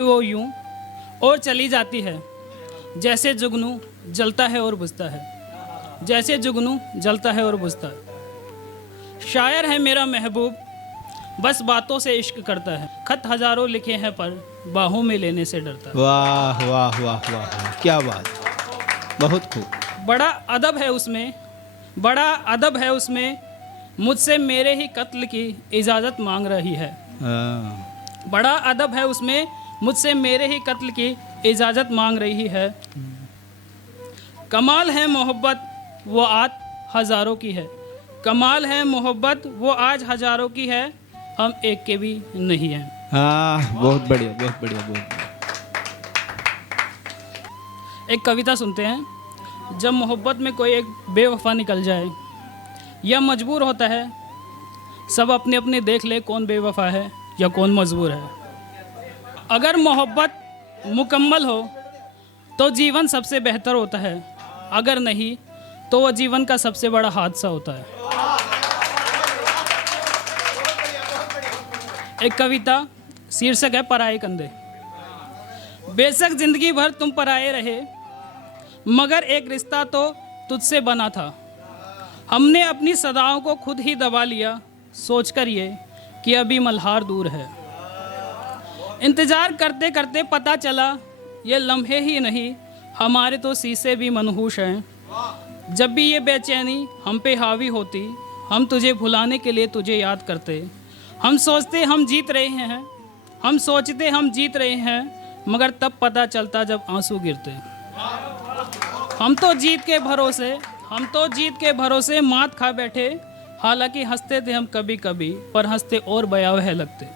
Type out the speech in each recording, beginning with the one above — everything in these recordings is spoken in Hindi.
वो यूं और चली जाती है, जैसे जुगनू जलता है और बुझता है, जैसे जुगनू जलता है और बुझता है। शायर है मेरा महबूब, बस बातों से इश्क करता है। खत हजारों लिखे हैं पर बाहों में लेने से डरता है। वाह वाह वाह वाह, क्या बात, बहुत खूब। बड़ा अदब है उसमें, बड़ा अदब है उसमें, मुझसे मेरे ही कत्ल की इजाज़त मांग रही है। बड़ा अदब है उसमें, मुझसे मेरे ही कत्ल की इजाज़त मांग रही है। कमाल है मोहब्बत वो आज हज़ारों की है, कमाल है मोहब्बत वो आज हज़ारों की है, हम एक के भी नहीं हैं। हाँ, बहुत बढ़िया, बहुत बढ़िया, बहुत बढ़िया। एक कविता सुनते हैं। जब मोहब्बत में कोई एक बेवफा निकल जाए या मजबूर होता है, सब अपने अपने देख ले कौन बेवफा है या कौन मजबूर है। अगर मोहब्बत मुकम्मल हो तो जीवन सबसे बेहतर होता है, अगर नहीं तो वह जीवन का सबसे बड़ा हादसा होता है। एक कविता, शीर्षक है पराए कंधे। बेशक जिंदगी भर तुम पराए रहे, मगर एक रिश्ता तो तुझसे बना था। हमने अपनी सदाओं को खुद ही दबा लिया, सोचकर ये कि अभी मल्हार दूर है। इंतज़ार करते करते पता चला ये लम्हे ही नहीं, हमारे तो शीशे भी मनहूस हैं। जब भी ये बेचैनी हम पे हावी होती, हम तुझे भुलाने के लिए तुझे याद करते। हम सोचते हम जीत रहे हैं, हम सोचते हम जीत रहे हैं, मगर तब पता चलता जब आंसू गिरते। हम तो जीत के भरोसे मात खा बैठे, हालांकि हंसते थे हम कभी कभी, पर हंसते और भयावह लगते।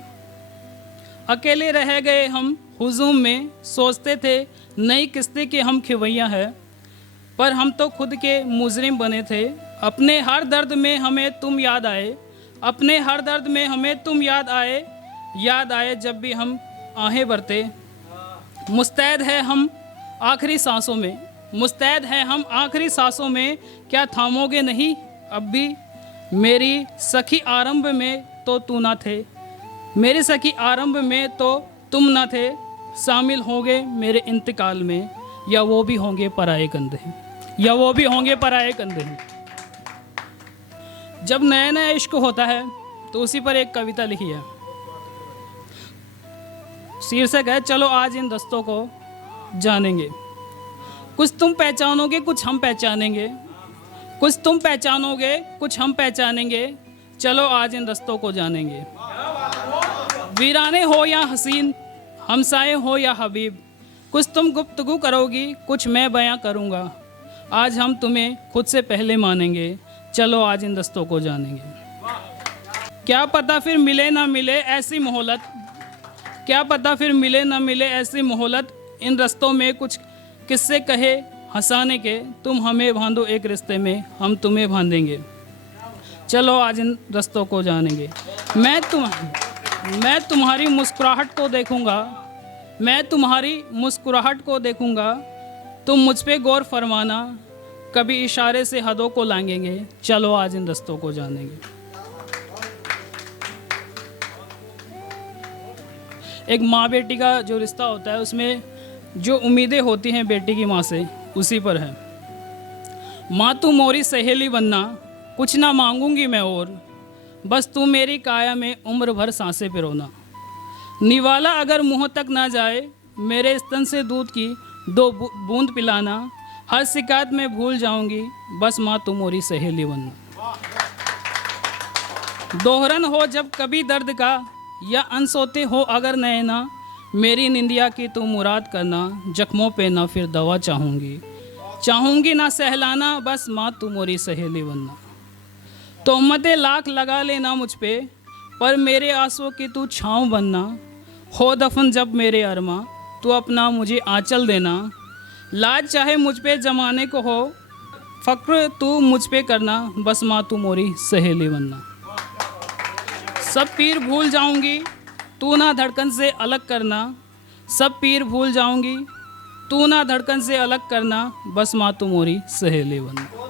अकेले रह गए हम हुजूम में, सोचते थे नई किस्ती के हम खिवैया है, पर हम तो खुद के मुजरिम बने थे। अपने हर दर्द में हमें तुम याद आए, अपने हर दर्द में हमें तुम याद आए जब भी हम आहें भरते। मुस्तैद है हम आखिरी सांसों में, मुस्तैद है हम आखिरी सांसों में, क्या थामोगे नहीं अब भी। मेरी सखी आरंभ में तो तू ना थे, मेरी सखी आरंभ में तो तुम ना थे, शामिल होंगे मेरे इंतकाल में, या वो भी होंगे पराए कंधे, या वो भी होंगे पराए कंधे। जब नया नया इश्क होता है तो उसी पर एक कविता लिखी है। शीर्षक है चलो आज इन दस्तों को जानेंगे। कुछ तुम पहचानोगे कुछ हम पहचानेंगे, कुछ तुम पहचानोगे कुछ हम पहचानेंगे, चलो आज इन दस्तों को जानेंगे। वीराने हो या हसीन, हमसाए हो या हबीब, कुछ तुम गुफ्तगू करोगी कुछ मैं बयां करूँगा। आज हम तुम्हें खुद से पहले मानेंगे, चलो आज इन दस्तों को जानेंगे। क्या पता फिर मिले ना मिले ऐसी मोहलत, क्या पता फिर मिले ना मिले ऐसी मोहलत, इन रस्तों में कुछ किस्से कहे हंसाने के, तुम हमें बांधो एक रिश्ते में हम तुम्हें बांधेंगे, चलो आज इन रस्तों को जानेंगे। मैं तुम्हारी मुस्कुराहट को देखूंगा, मैं तुम्हारी मुस्कुराहट को देखूंगा, तुम मुझ पे गौर फरमाना, कभी इशारे से हदों को लांघेंगे, चलो आज इन रस्तों को जानेंगे। एक माँ बेटी का जो रिश्ता होता है उसमें जो उम्मीदें होती हैं बेटी की माँ से, उसी पर है। माँ तू मोरी सहेली बनना, कुछ ना मांगूंगी मैं और, बस तू मेरी काया में उम्र भर सांसें पिरोना। निवाला अगर मुँह तक ना जाए, मेरे स्तन से दूध की 2 बूंद पिलाना, हर शिकायत में भूल जाऊंगी, बस माँ तू मोरी सहेली बनना। दोहरन हो जब कभी दर्द का या अनसोते हो अगर नैना, मेरी निंदिया की तू मुराद करना, जख्मों पे ना फिर दवा चाहूँगी ना सहलाना, बस माँ तू मोरी सहेली बनना। तोहमतें लाख लगा लेना मुझ पे, पर मेरे आंसुओं की तू छाँव बनना। हो दफन जब मेरे अरमा, तू अपना मुझे आंचल देना। लाज चाहे मुझ पे जमाने को हो, फ़क्र तू मुझ पे करना, बस माँ तू मोरी सहेली बनना। सब पीर भूल जाऊंगी तू ना धड़कन से अलग करना, सब पीर भूल जाऊंगी तू ना धड़कन से अलग करना, बस माँ तू मोरी सहेली बनना।